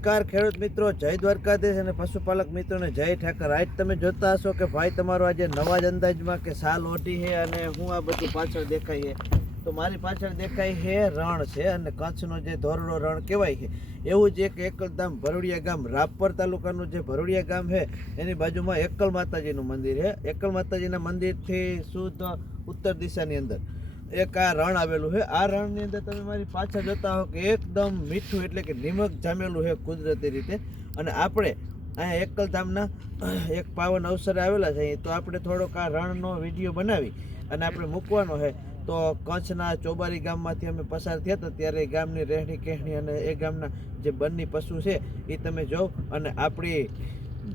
નમસ્કાર, ખેડૂત મિત્રો. જય દ્વારકાધીશ અને પશુપાલક મિત્રોને જય ઠાકર. આજ તમે જોતા હશો કે ભાઈ, તમારો આજે નવા જ અંદાજમાં કે સાલ ઓઢી છે અને હું આ બધું પાછળ દેખાય છે. તો મારી પાછળ દેખાય છે રણ છે અને કચ્છનો જે ધોરડો રણ કહેવાય છે, એવું જ એક એકલધામ ભરોડિયા ગામ, રાપર તાલુકાનું જે ભરોડિયા ગામ છે, એની બાજુમાં એકલ માતાજીનું મંદિર છે. એકલ માતાજીના મંદિરથી શુદ્ધ ઉત્તર દિશાની અંદર. એક આ રણ આવેલું છે. આ રણની અંદર તમે મારી પાછળ જતા હો કે એકદમ મીઠું એટલે કે નિમક જામેલું છે કુદરતી રીતે. અને આપણે અહીંયા એકલધામના એક પાવન અવસરે આવેલા છે તો આપણે થોડોક આ રણનો વીડિયો બનાવી અને આપણે મૂકવાનો છે. તો કચ્છના ચોબારી ગામમાંથી અમે પસાર થયા હતા ત્યારે ગામની રહેણી કહેણી અને એ ગામના જે બંને પશુ છે એ તમે જો અને આપણી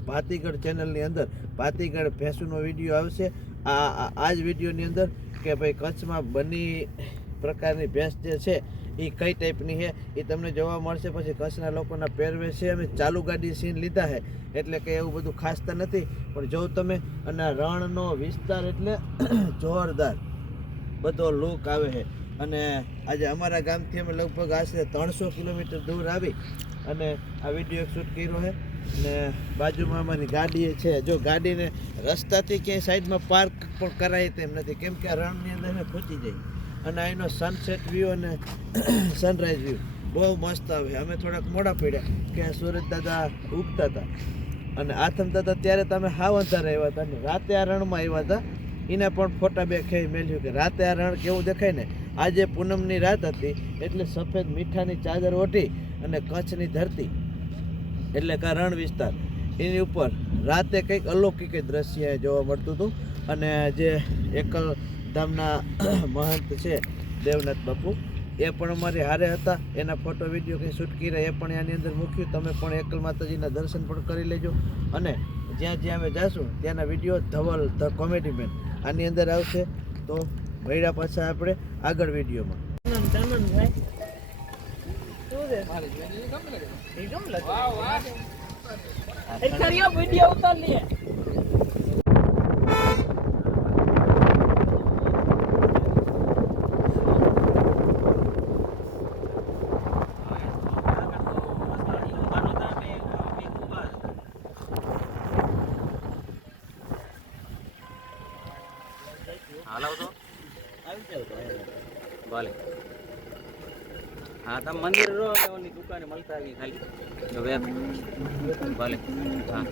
ભાતીગઢ ચેનલની અંદર ભાતીગઢ ભેંસુનો વીડિયો આવશે. આ- આ જ વિડીયોની અંદર કે ભાઈ કચ્છમાં બની પ્રકારની ભેંસ જે છે એ કઈ ટાઈપની છે એ તમને જોવા મળશે. પછી કચ્છના લોકોના પહેરવેશ છે અમે ચાલુ ગાડી સીન લીધા છે. એટલે કે એવું બધું ખાસતા નથી, પણ જો તમે અને રણનો વિસ્તાર એટલે જોરદાર બધો લુક આવે છે. અને આજે અમારા ગામથી અમે લગભગ આશરે ત્રણસો કિલોમીટર દૂર આવી અને આ વીડિયો શૂટ કર્યો છે. ને બાજુમાં અમારી ગાડી છે. જો ગાડીને રસ્તાથી ક્યાંય સાઈડમાં પાર્ક પણ કરાય તેમ નથી. કેમ કે રણની અંદર પહોંચી જાય અને અહીંનો સનસેટ વ્યૂ અને સનરાઈઝ વ્યૂ બહુ મસ્ત આવે. અમે થોડાક મોડા પડ્યા કે સુરજ દાદા ઉગતા હતા. અને આથમ હતા ત્યારે તમે હાવ અંધારા આવ્યા હતા અને રાતે આ રણમાં આવ્યા હતા. એને પણ ફોટા બે ખેઈ મેલ્યું કે રાતે આ રણ કેવું દેખાય ને? આજે પૂનમની રાત હતી એટલે સફેદ મીઠાની ચાદર ઓઢી અને કચ્છની ધરતી એટલે કે રણ વિસ્તાર એની ઉપર રાતે કંઈક અલૌકિક દ્રશ્ય જોવા મળતું હતું. અને જે એકલ ધામના મહંત છે, દેવનાથ બાપુ, એ પણ અમારી હારે હતા. એના ફોટો, વીડિયો કંઈ શૂટ કર્યા, એ પણ આની અંદર મૂક્યું. તમે પણ એકલ માતાજીના દર્શન પણ કરી લેજો. અને જ્યાં જ્યાં અમે જાશું, ત્યાંના video Dhaval, the comedy man, આની અંદર આવશે. તો મળ્યા પાછા આપણે આગળ વિડીયોમાં. વીડિયો ઉતાર લે હાલાવ તો આવી જાવ તો ભલે હા તમે મંદિર રહો એટલે દુકાને મળતા આવી ખાલી. ભલે. હા.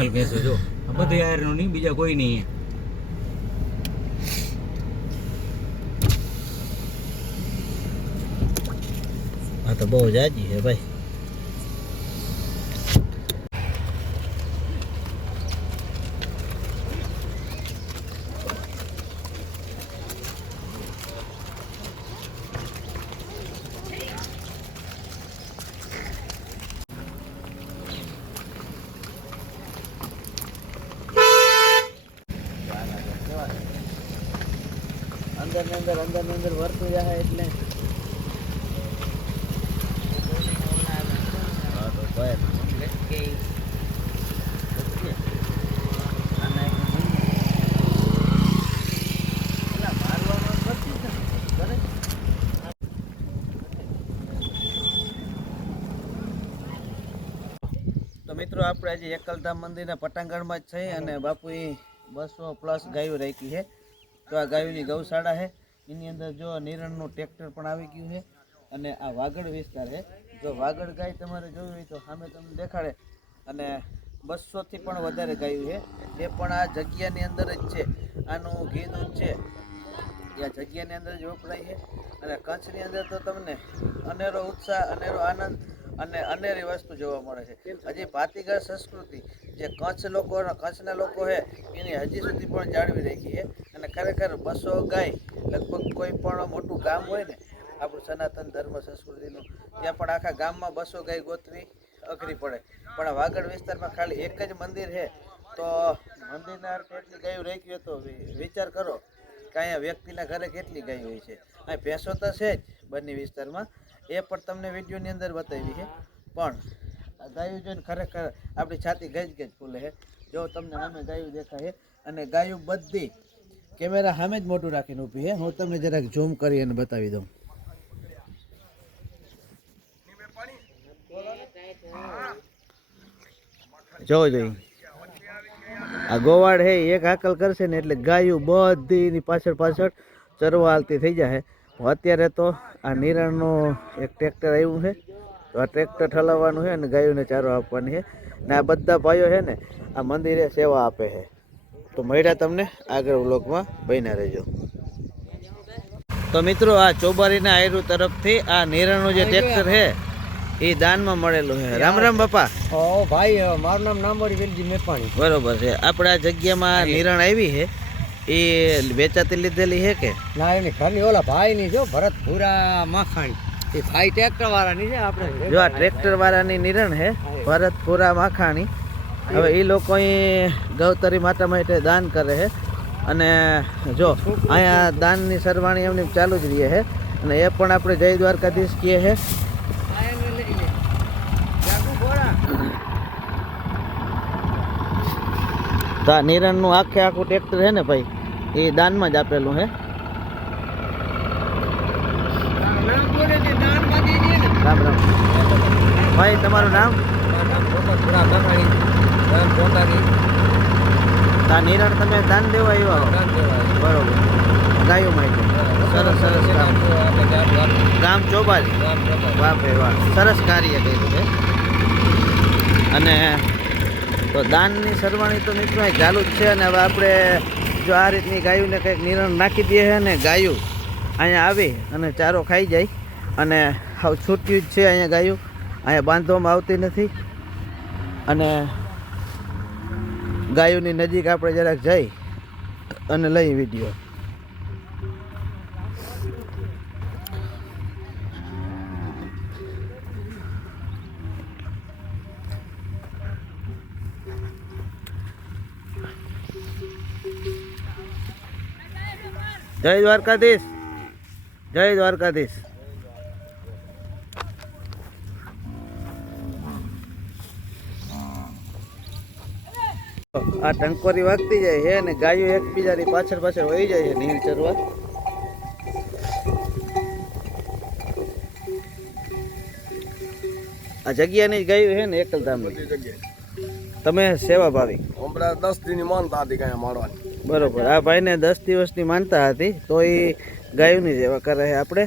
હા અસલ ભેંસો જો. આ બધું યારનું નહીં બીજા કોઈ નહીં આ તો બહુ જાજી છે ભાઈ. અંદર ને અંદર અંદર ને અંદર વર્તું જાય એટલે. તો મિત્રો, આપણે આજે એકલધામ મંદિરના પટાંગણમાં જ છે અને બાપુએ બસો પ્લસ ગાયો રાખી છે. તો આ ગાયોની ગૌશાળા છે. એની અંદર જો નિરણનું ટ્રેક્ટર પણ આવી ગયું છે અને આ વાગડ વિસ્તાર છે. જો વાગડ ગાય તમારે જોવી હોય તો સામે તમને દેખાડે. અને બસોથી પણ વધારે ગાયું છે. એ પણ આ જગ્યાની અંદર જ છે. આનું ઘી દૂધ છે. એ આ જગ્યાની અંદર જ વપરાય છે. અને કચ્છની અંદર તો તમને અનેરો ઉત્સાહ, અનેરો આનંદ અને અનેરી વસ્તુ જોવા મળે છે. હજી ભાતીગળ સંસ્કૃતિ જે કચ્છ લોકો કચ્છના લોકો છે એની હજી સુધી પણ જાળવી રાખી છે. અને ખરેખર બસો ગાય લગભગ કોઈ પણ મોટું ગામ હોય ને આપણું સનાતન ધર્મ સંસ્કૃતિનું ત્યાં પણ આખા ગામમાં બસો ગાય ગોતવી અઘરી પડે. પણ વાગડ વિસ્તારમાં ખાલી એક જ મંદિર છે તો મંદિરના કેટલી ગાયો રહી ગયો તો વિચાર કરો કે અહીંયા વ્યક્તિના ઘરે કેટલી ગાય હોય છે. અહીં ભેંસો તો છે જ બંને વિસ્તારમાં એ પણ તમને વિડીયોની અંદર બતાવી છે. પણ ગાયું જોઈને ખરેખર આપણી છાતી ગજ ગજ ફૂલે છે. જો તમને સામે ગાયું દેખાય અને ગાયું બધી કેમેરા સામે જ મોટું રાખીને ઊભી છે. હું તમને જરાક ઝૂમ કરી અને બતાવી દઉં. જોવો જોઈ આ ગોવાળ હે એક હાકલ કરશે ને એટલે ગાયું બધીની પાછળ પાછળ ચરવા હાલતી થઈ જાય અત્યારે તો આ નિરણનું એક ટ્રેક્ટર આવ્યું છે. તો આ ટ્રેક્ટર ઠલાવવાનું છે અને ગાયોને ચારો આપવાની છે. ને આ બધા ભાઈઓ છે ને આ મંદિરે સેવા આપે છે. તો મળ્યા તમને આગળ વ્લોગમાં. બન્યા રહેજો. તો મિત્રો આ ચોબારીના આયરુ તરફથી આ નિરણનું જે ટ્રેક્ટર છે એ દાનમાં મળેલું છે. રામ રામ બાપા. ઓ ભાઈ મારું નામ નામવરી વેલજી મેપાણી. બરોબર છે. આપણે આ જગ્યામાં નિરણ આવી છે. એ વેચાતી લીધેલી છે કે? ના એની ઘરની ઓલા ભાઈ ની જો ભરતપુરા માખાણી. એ ભાઈ ટ્રેક્ટર વાળાની છે આપણે. જો આ ટ્રેક્ટર વાળાની નિરણ છે ભરતપુરા માખાણી. હવે એ લોકો ગૌતરી માતા માટે દાન કરે છે. અને જો અહીંયા દાનની સરવાણી એમની ચાલુ જ રહે છે. અને એ પણ આપણે જય દ્વારકાધીશ કહે છે. તો આ નિરણનું આખે આખું ટ્રેક્ટર છે ને ભાઈ? એ દાનમાં જ આપેલું છે રામ રામ. ભાઈ તમારું નામ? આ નિરણ તમે દાન દેવા આવ્યા. બરોબર. ગાયો માટે સરસ સરસ કામ ગામ કહેવાય. વાહ ભાઈ વાહ. સરસ કાર્ય કર્યું છે. અને તો દાનની સરવાણી તો મિત્રો ચાલુ જ છે અને હવે આપણે જો આ રીતની ગાયોને કંઈક નિરણ નાખી દઈએ છે ને, ગાયું અહીંયા આવી અને ચારો ખાઈ જાય. અને હાવ છૂટ્યું જ છે અહીંયા ગાયું. અહીંયા બાંધવામાં આવતી નથી. અને ગાયોની નજીક આપણે જરાક જઈ અને લઈ વીડિયો. જય દ્વારકાધીશ. જય દ્વારકાધીશ. આ ટંકોરી વાગતી જાય છે અને ગાયો એકબીજાની પાછળ પાછળ વહી જાય છે નીર ચરવા. આ જગ્યાની જ ગાયું છે ને એકલધામની. તમે સેવા ભાવી. હમણાં દસ દિનની માનતા હતી કાંઈ મારવાની. બરોબર. આ ભાઈને દસ દિવસની માનતા હતી તો એ ગાયોની સેવા કરે છે આપણે.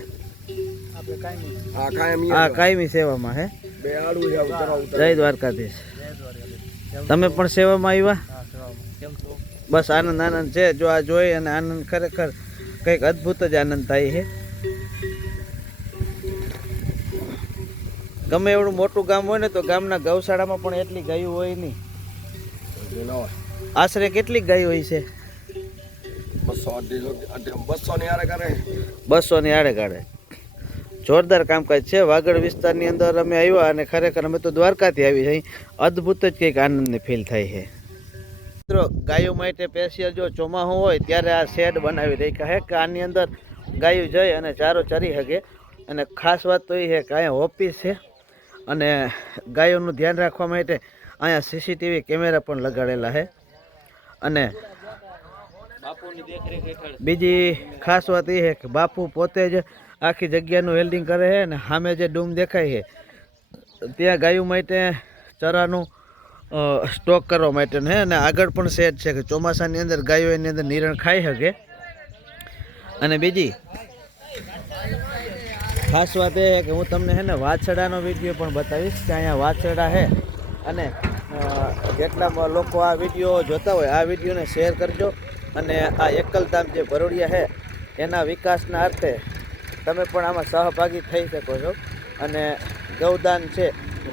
આ કાયમી. સેવામાં હે. જય દ્વારકાધીશ. તમે પણ સેવામાં આવ્યા? બસ આનંદ આનંદ છે. જો આ જોઈ અને આનંદ ખરેખર કંઈક અદ્ભુત જ આનંદ થાય છે. ગમે એવડું મોટું ગામ હોય ને તો ગામના ગૌશાળામાં પણ એટલી ગાયું હોય નહીં. આશરે કેટલી ગાયું હોય છે? અઢીસો બસો ની આડે કાઢે જોરદાર કામકાજ છે. વાગડ વિસ્તારની અંદર અમે આવ્યા અને ખરેખર અમે તો દ્વારકાથી આવી છે અદ્ભુત જ કંઈક આનંદની ફીલ થાય છે. મિત્રો, ગાયો માટે સ્પેશિયલ જો ચોમાસું હોય ત્યારે આ શેડ બનાવી રાખ્યા છે કે આની અંદર ગાયું જઈ અને ચારો ચરી શકે. અને ખાસ વાત તો એ છે કે અહીંયા ઓફિસ છે અને ગાયોનું ધ્યાન રાખવા માટે અહીંયા સીસીટીવી કેમેરા પણ લગાડેલા છે. અને બીજી ખાસ વાત એ છે કે બાપુ પોતે જ આખી જગ્યાનું વેલ્ડિંગ કરે છે અને સામે જે ડૂમ દેખાય છે, ત્યાં ગાયો માટે ચરાનું સ્ટોક કરવા માટે હે અને આગળ પણ સેટ છે કે ચોમાસાની અંદર ગાયો એની અંદર નિરણ ખાઈ શકે. અને બીજી ખાસ વાત એ છે કે હું તમને હે ને વાછડાનો વીડિયો પણ બતાવીશ કે અહીંયા વાછડા છે. અને જેટલા લોકો આ વીડિયો જોતા હોય, આ વિડીયોને શેર કરજો. અને આ એકલધામ જે ભરોડિયા છે, એના વિકાસના અર્થે તમે પણ આમાં સહભાગી થઈ શકો છો. અને ગૌદાન છે,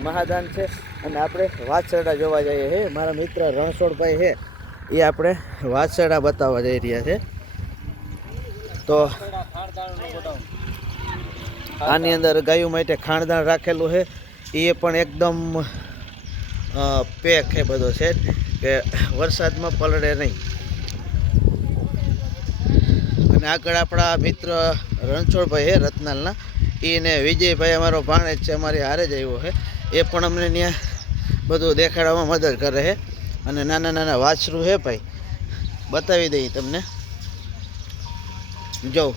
મહાદાન છે, અને આપણે વાછરડા જોવા જઈએ હે મારા મિત્ર રણછોડભાઈ છે, એ આપણે વાછરડા બતાવવા જઈ રહ્યા છે. તો આની અંદર ગાયો માટે ખાણદાણ રાખેલું છે. એ પણ એકદમ પેક છે બધો છે, કે વરસાદમાં પલળે નહીં. અને આગળ આપણા મિત્ર રણછોડભાઈ છે રત્નાલના. એને વિજયભાઈ અમારો ભાણેજ છે અમારી હારે જ આવ્યો છે એ પણ અમને ત્યાં બધું દેખાડવામાં મદદ કરે છે અને નાના નાના વાછરું છે ભાઈ. બતાવી દઈએ તમને. જો.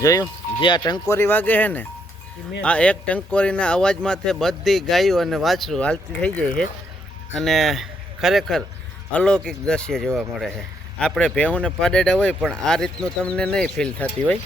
જોયું? જે આ ટંકોરી વાગે છે ને આ એક ટંકોરીના અવાજમાંથી બધી ગાયો અને વાછરું હાલતી થઈ જાય છે અને ખરેખર અલૌકિક દ્રશ્ય જોવા મળે છે. આપણે ભેહુંને પાડેડા હોય પણ આ રીતનું તમને નહીં ફીલ થતી હોય.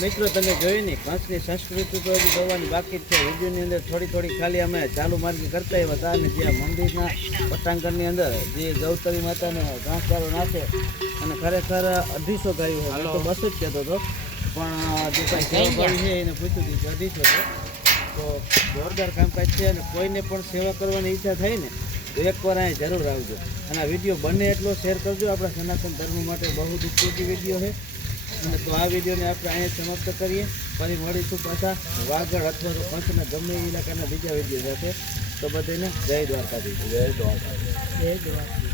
મિત્રો તમે જોયું ને કંસની સંસ્કૃતિ તો હજી જોવાની બાકી જ છે. વિડીયોની અંદર થોડી થોડી ખાલી અમે ચાલુ માર્ગે કરતા એવા હતા અને જે મંદિરના પટાંગણની અંદર જે ગૌતરી માતાને ઘાસચારો નાખે અને ખરેખર અઢીસો ગાયું હોય. તો બસ જ કહેતો હતો. પણ જે કાંઈ સેવા કરી છે એને પૂછ્યું હતું કે અઢીસો છે. તો જોરદાર કામકાજ છે અને કોઈને પણ સેવા કરવાની ઈચ્છા થઈ ને તો એકવાર અહીંયા જરૂર આવજો. અને આ વીડિયો બને એટલો શેર કરજો. આપણા સનાતન ધર્મ માટે બહુ જ ઉપયોગી વીડિયો છે. અને તો આ વિડીયોને આપણે અહીંયા સમાપ્ત કરીએ. ફરી મળીશું પાછા. વાગડ અથવા તો પંચના ગમે એ ઇલાકાના બીજા વીડિયો સાથે. તો બધાને જય દ્વારકાધીશ. જય દ્વારકા જય દ્વારકા